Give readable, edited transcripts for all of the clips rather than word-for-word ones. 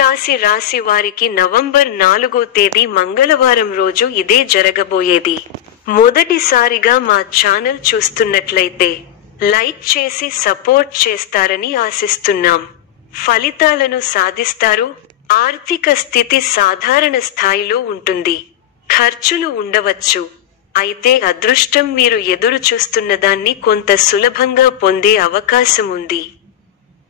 రాశి వారికి నవంబర్ 4వ తేదీ మంగళవారం రోజు ఇదే జరగబోయేది. మొదటిసారిగా మా ఛానల్ చూస్తున్నట్లయితే లైక్ చేసి సపోర్ట్ చేస్తారని ఆశిస్తున్నాం. ఫలితాలను సాధిస్తారు. ఆర్థిక స్థితి సాధారణ స్థాయిలో ఉంటుంది. ఖర్చులు ఉండవచ్చు. అయితే అదృష్టం మీరు ఎదురు చూస్తున్నదాన్ని కొంత సులభంగా పొందే అవకాశం ఉంది.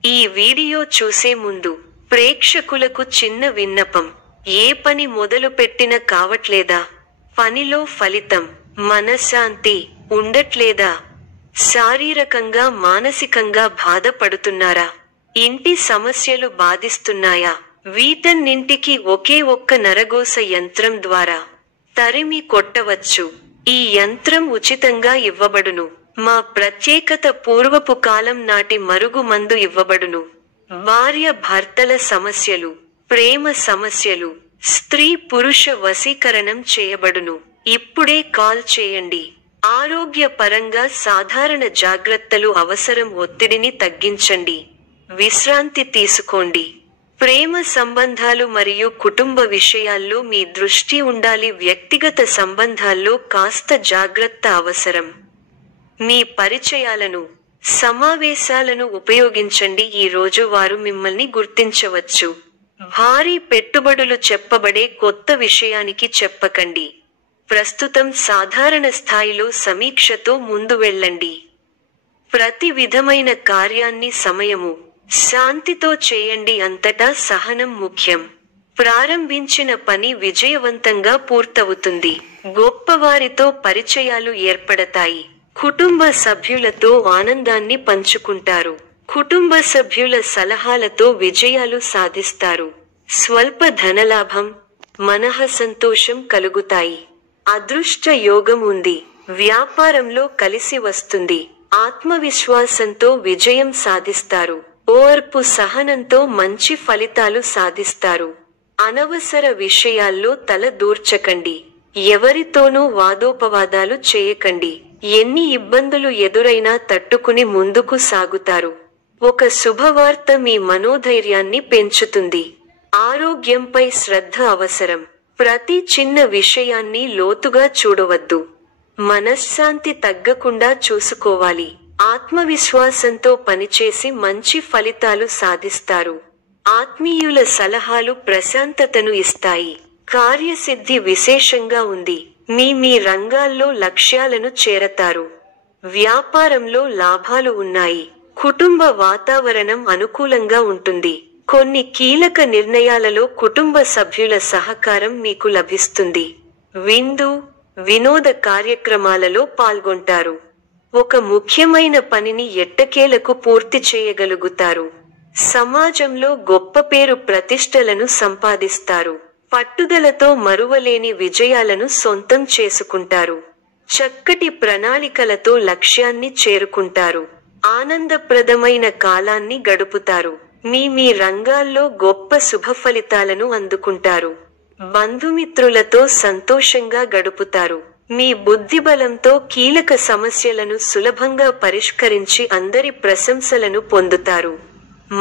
ఈ వీడియో చూసే ముందు ప్రేక్షకులకు చిన్న విన్నపం. ఏ పని మొదలు పెట్టినా కావట్లేదా? పనిలో ఫలితం, మనశ్శాంతి ఉండట్లేదా? శారీరకంగా మానసికంగా బాధపడుతున్నారా? ఇంటి సమస్యలు బాధిస్తున్నాయా? వీటన్నింటికి ఒకే ఒక్క నరగోస యంత్రం ద్వారా తరిమి కొట్టవచ్చు. ఈ యంత్రం ఉచితంగా ఇవ్వబడును. మా ప్రత్యేకత పూర్వపు కాలం నాటి మరుగు మందు ఇవ్వబడును. భార్య భర్తల సమస్యలు, ప్రేమ సమస్యలు, స్త్రీ పురుష వశీకరణం చేయబడును. ఇప్పుడే కాల్ చేయండి. ఆరోగ్య పరంగా సాధారణ జాగ్రత్తలు అవసరం. ఒత్తిడిని తగ్గించండి. విశ్రాంతి తీసుకోండి. ప్రేమ సంబంధాలు మరియు కుటుంబ విషయాల్లో మీ దృష్టి ఉండాలి. వ్యక్తిగత సంబంధాల్లో కాస్త జాగ్రత్త అవసరం. మీ పరిచయాలను, సమావేశాలను ఉపయోగించండి. ఈ రోజు వారు మిమ్మల్ని గుర్తించవచ్చు. భారీ పెట్టుబడులు చెప్పబడే కొత్త విషయానికి చెప్పకండి. ప్రస్తుతం సాధారణ స్థాయిలో సమీక్షతో ముందు వెళ్ళండి. ప్రతి విధమైన కార్యాన్ని సమయము, శాంతితో చేయండి. అంతటా సహనం ముఖ్యం. ప్రారంభించిన పని విజయవంతంగా పూర్తవుతుంది. గొప్పవారితో పరిచయాలు ఏర్పడతాయి. కుటుంబ సభ్యులతో ఆనందాన్ని పంచుకుంటారు. కుటుంబ సభ్యుల సలహాలతో విజయాలు సాధిస్తారు. స్వల్ప ధనలాభం, మనః సంతోషం కలుగుతాయి. అదృష్ట యోగం ఉంది. వ్యాపారంలో కలిసి వస్తుంది. ఆత్మవిశ్వాసంతో విజయం సాధిస్తారు. ఓర్పు సహనంతో మంచి ఫలితాలు సాధిస్తారు. అనవసర విషయాల్లో తల దూర్చకండి. ఎవరితోనూ వాదోపవాదాలు చేయకండి. ఎన్ని ఇబ్బందులు ఎదురైనా తట్టుకుని ముందుకు సాగుతారు. ఒక శుభవార్త మీ మనోధైర్యాన్ని పెంచుతుంది. ఆరోగ్యంపై శ్రద్ధ అవసరం. ప్రతి చిన్న విషయాన్ని లోతుగా చూడవద్దు. మనశ్శాంతి తగ్గకుండా చూసుకోవాలి. ఆత్మవిశ్వాసంతో పనిచేసి మంచి ఫలితాలు సాధిస్తారు. ఆత్మీయుల సలహాలు ప్రశాంతతను ఇస్తాయి. కార్యసిద్ధి విశేషంగా ఉంది. మీ రంగాల్లో లక్ష్యాలను చేరతారు. వ్యాపారంలో లాభాలు ఉన్నాయి. కుటుంబ వాతావరణం అనుకూలంగా ఉంటుంది. కొన్ని కీలక నిర్ణయాలలో కుటుంబ సభ్యుల సహకారం మీకు లభిస్తుంది. విందు, వినోద కార్యక్రమాలలో పాల్గొంటారు. ఒక ముఖ్యమైన పనిని ఎట్టకేలకు పూర్తి చేయగలుగుతారు. సమాజంలో గొప్ప పేరు ప్రతిష్టలను సంపాదిస్తారు. పట్టుదలతో మరువలేని విజయాలను సొంతం చేసుకుంటారు. చక్కటి ప్రణాళికలతో లక్ష్యాన్ని చేరుకుంటారు. ఆనందప్రదమైన కాలాన్ని గడుపుతారు. మీ రంగాల్లో గొప్ప శుభఫలితాలను అందుకుంటారు. బంధుమిత్రులతో సంతోషంగా గడుపుతారు. మీ బుద్ధిబలంతో కీలక సమస్యలను సులభంగా పరిష్కరించి అందరి ప్రశంసలను పొందుతారు.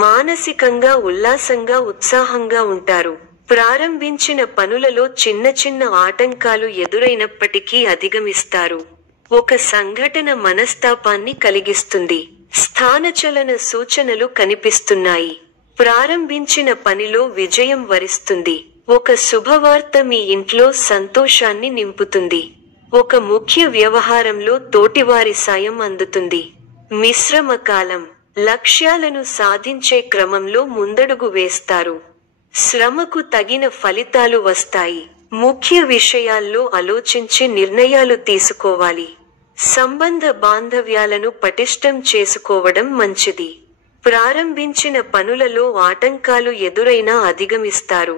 మానసికంగా ఉల్లాసంగా ఉత్సాహంగా ఉంటారు. ప్రారంభించిన పనులలో చిన్న చిన్న ఆటంకాలు ఎదురైనప్పటికీ అధిగమిస్తారు. ఒక సంఘటన మనస్తాపాన్ని కలిగిస్తుంది. స్థానచలన సూచనలు కనిపిస్తున్నాయి. ప్రారంభించిన పనిలో విజయం వరిస్తుంది. ఒక శుభవార్త మీ ఇంట్లో సంతోషాన్ని నింపుతుంది. ఒక ముఖ్య వ్యవహారంలో తోటివారి సాయం అందుతుంది. మిశ్రమ కాలం. లక్ష్యాలను సాధించే క్రమంలో ముందడుగు వేస్తారు. శ్రమకు తగిన ఫలితాలు వస్తాయి. ముఖ్య విషయాల్లో ఆలోచించి నిర్ణయాలు తీసుకోవాలి. సంబంధ బాంధవ్యాలను పటిష్టం చేసుకోవడం మంచిది. ప్రారంభించిన పనులలో ఆటంకాలు ఎదురైనా అధిగమిస్తారు.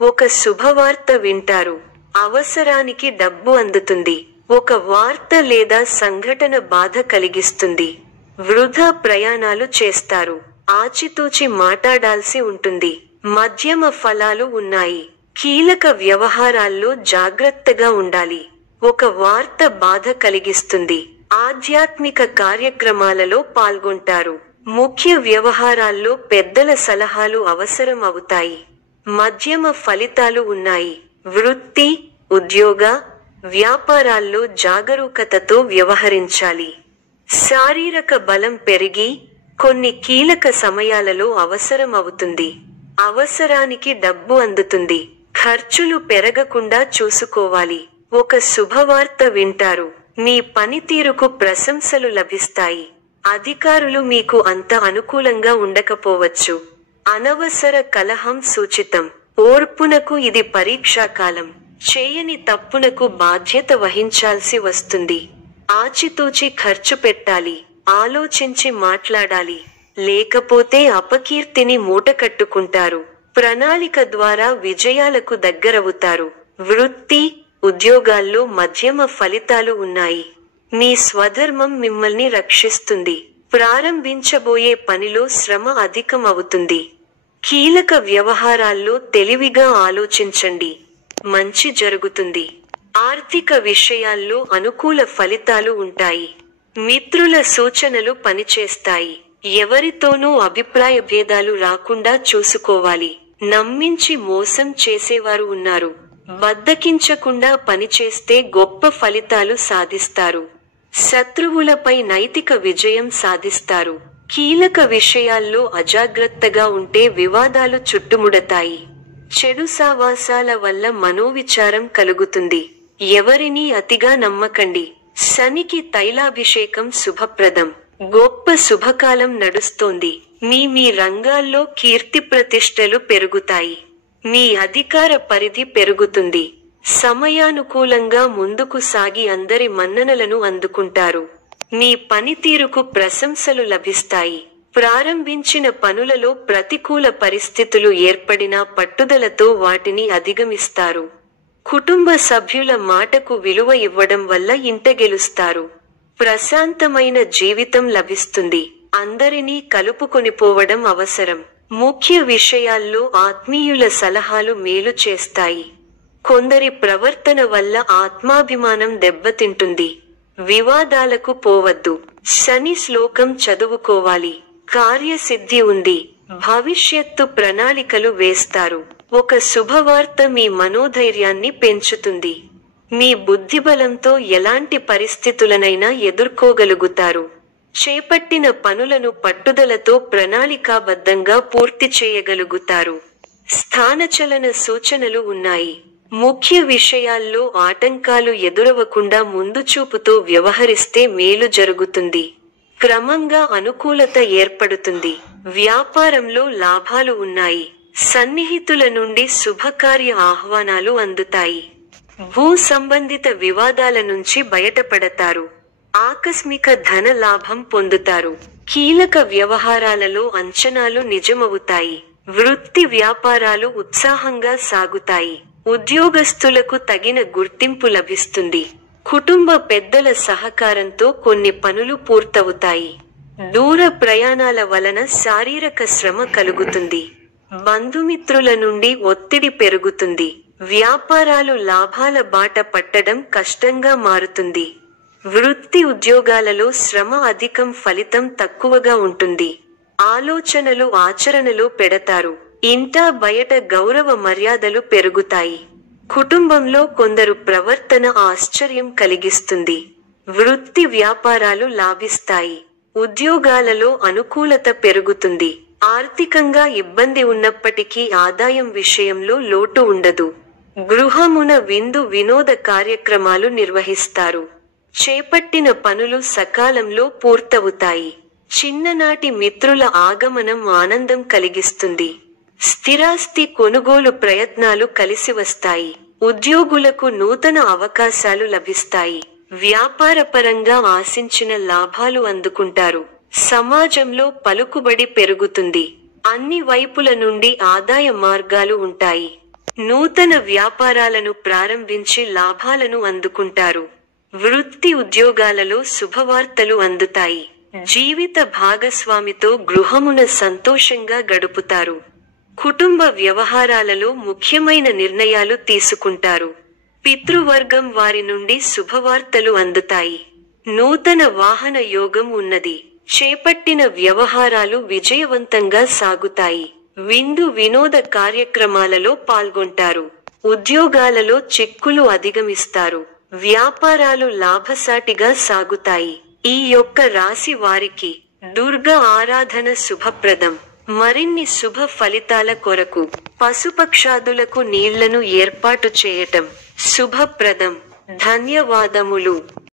ఒక శుభవార్త వింటారు. అవసరానికి డబ్బు అందుతుంది. ఒక వార్త లేదా సంఘటన బాధ కలిగిస్తుంది. వృధా ప్రయాణాలు చేస్తారు. ఆచితూచి మాట్లాడాల్సి ఉంటుంది. మధ్యమ ఫలాలు ఉన్నాయి. కీలక వ్యవహారాల్లో జాగ్రత్తగా ఉండాలి. ఒక వార్త బాధ కలిగిస్తుంది. ఆధ్యాత్మిక కార్యక్రమాలలో పాల్గొంటారు. ముఖ్య వ్యవహారాల్లో పెద్దల సలహాలు అవసరం అవుతాయి. మధ్యమ ఫలితాలు ఉన్నాయి. వృత్తి, ఉద్యోగ, వ్యాపారాల్లో జాగరూకతతో వ్యవహరించాలి. శారీరక బలం పెరిగి కొన్ని కీలక సమయాలలో అవసరం అవుతుంది. అవసరానికి డబ్బు అందుతుంది. ఖర్చులు పెరగకుండా చూసుకోవాలి. ఒక శుభవార్త వింటారు. మీ పనితీరుకు ప్రశంసలు లభిస్తాయి. అధికారులు మీకు అంత అనుకూలంగా ఉండకపోవచ్చు. అనవసర కలహం సూచితం. ఓర్పునకు ఇది పరీక్షాకాలం. చేయని తప్పునకు బాధ్యత వహించాల్సి వస్తుంది. ఆచితూచి ఖర్చు పెట్టాలి. ఆలోచించి మాట్లాడాలి. లేకపోతే అపకీర్తిని మూటకట్టుకుంటారు. ప్రణాళిక ద్వారా విజయాలకు దగ్గరవుతారు. వృత్తి, ఉద్యోగాల్లో మధ్యమ ఫలితాలు ఉన్నాయి. మీ స్వధర్మం మిమ్మల్ని రక్షిస్తుంది. ప్రారంభించబోయే పనిలో శ్రమ అధికం అవుతుంది. కీలక వ్యవహారాల్లో తెలివిగా ఆలోచించండి. మంచి జరుగుతుంది. ఆర్థిక విషయాల్లో అనుకూల ఫలితాలు ఉంటాయి. మిత్రుల సూచనలు పనిచేస్తాయి. ఎవరితోనూ అభిప్రాయ భేదాలు రాకుండా చూసుకోవాలి. నమ్మించి మోసం చేసేవారు ఉన్నారు. బద్దకించకుండా పనిచేస్తే గొప్ప ఫలితాలు సాధిస్తారు. శత్రువులపై నైతిక విజయం సాధిస్తారు. కీలక విషయాల్లో అజాగ్రత్తగా ఉంటే వివాదాలు చుట్టుముడతాయి. చెడు సావాసాల వల్ల మనోవిచారం కలుగుతుంది. ఎవరినీ అతిగా నమ్మకండి. శనికి తైలాభిషేకం శుభప్రదం. గొప్ప శుభకాలం నడుస్తోంది. మీ రంగాల్లో కీర్తి ప్రతిష్టలు పెరుగుతాయి. మీ అధికార పరిధి పెరుగుతుంది. సమయానుకూలంగా ముందుకు సాగి అందరి మన్ననలను అందుకుంటారు. మీ పనితీరుకు ప్రశంసలు లభిస్తాయి. ప్రారంభించిన పనులలో ప్రతికూల పరిస్థితులు ఏర్పడినా పట్టుదలతో వాటిని అధిగమిస్తారు. కుటుంబ సభ్యుల మాటకు విలువ ఇవ్వడం వల్ల ఇంట గెలుస్తారు. ప్రశాంతమైన జీవితం లభిస్తుంది. అందరినీ కలుపుకొనిపోవడం అవసరం. ముఖ్య విషయాల్లో ఆత్మీయుల సలహాలు మేలు చేస్తాయి. కొందరి ప్రవర్తన వల్ల ఆత్మాభిమానం దెబ్బతింటుంది. వివాదాలకు పోవద్దు. శని శ్లోకం చదువుకోవాలి. కార్యసిద్ధి ఉంది. భవిష్యత్తు ప్రణాళికలు వేస్తారు. ఒక శుభవార్త మీ మనోధైర్యాన్ని పెంచుతుంది. మీ బుద్ధిబలంతో ఎలాంటి పరిస్థితులనైనా ఎదుర్కోగలుగుతారు. చేపట్టిన పనులను పట్టుదలతో ప్రణాళికాబద్ధంగా పూర్తి చేయగలుగుతారు. స్థానచలన సూచనలు ఉన్నాయి. ముఖ్య విషయాల్లో ఆటంకాలు ఎదురవకుండా ముందుచూపుతో వ్యవహరిస్తే మేలు జరుగుతుంది. క్రమంగా అనుకూలత ఏర్పడుతుంది. వ్యాపారంలో లాభాలు ఉన్నాయి. సన్నిహితుల నుండి శుభకార్య ఆహ్వానాలు అందుతాయి. భూ సంబంధిత వివాదాల నుంచి బయటపడతారు. ఆకస్మిక ధన లాభం పొందుతారు. కీలక వ్యవహారాలలో అంచనాలు నిజమవుతాయి. వృత్తి వ్యాపారాలు ఉత్సాహంగా సాగుతాయి. ఉద్యోగస్తులకు తగిన గుర్తింపు లభిస్తుంది. కుటుంబ పెద్దల సహకారంతో కొన్ని పనులు పూర్తవుతాయి. దూర ప్రయాణాల వలన శారీరక శ్రమ కలుగుతుంది. బంధుమిత్రుల నుండి ఒత్తిడి పెరుగుతుంది. వ్యాపారాలు లాభాల బాట పట్టడం కష్టంగా మారుతుంది. వృత్తి ఉద్యోగాలలో శ్రమ అధికం, ఫలితం తక్కువగా ఉంటుంది. ఆలోచనలు ఆచరణలో పెడతారు. ఇంటా బయట గౌరవ మర్యాదలు పెరుగుతాయి. కుటుంబంలో కొందరు ప్రవర్తన ఆశ్చర్యం కలిగిస్తుంది. వృత్తి వ్యాపారాలు లాభిస్తాయి. ఉద్యోగాలలో అనుకూలత పెరుగుతుంది. ఆర్థికంగా ఇబ్బంది ఉన్నప్పటికీ ఆదాయం విషయంలో లోటు ఉండదు. గృహమున విందు వినోద కార్యక్రమాలు నిర్వహిస్తారు. చేపట్టిన పనులు సకాలంలో పూర్తవుతాయి. చిన్ననాటి మిత్రుల ఆగమనం ఆనందం కలిగిస్తుంది. స్థిరాస్తి కొనుగోలు ప్రయత్నాలు కలిసి వస్తాయి. ఉద్యోగులకు నూతన అవకాశాలు లభిస్తాయి. వ్యాపారపరంగా ఆశించిన లాభాలు అందుకుంటారు. సమాజంలో పలుకుబడి పెరుగుతుంది. అన్ని వైపుల నుండి ఆదాయ మార్గాలు ఉంటాయి. నూతన వ్యాపారాలను ప్రారంభించి లాభాలను అందుకుంటారు. వృత్తి ఉద్యోగాలలో శుభవార్తలు అందుతాయి. జీవిత భాగస్వామితో గృహమున సంతోషంగా గడుపుతారు. కుటుంబ వ్యవహారాలలో ముఖ్యమైన నిర్ణయాలు తీసుకుంటారు. పితృవర్గం వారి నుండి శుభవార్తలు అందుతాయి. నూతన వాహన యోగం ఉన్నది. చేపట్టిన వ్యవహారాలు విజయవంతంగా సాగుతాయి. విందు వినోద కార్యక్రమాలలో పాల్గొంటారు. ఉద్యోగాలలో చిక్కులు అధిగమిస్తారు. వ్యాపారాలు లాభసాటిగా సాగుతాయి. ఈ యొక్క రాశి వారికి దుర్గా ఆరాధన శుభప్రదం. మరిన్ని శుభ ఫలితాల కొరకు పశుపక్షాదులకు నీళ్లను ఏర్పాటు చేయటం శుభప్రదం. ధన్యవాదములు.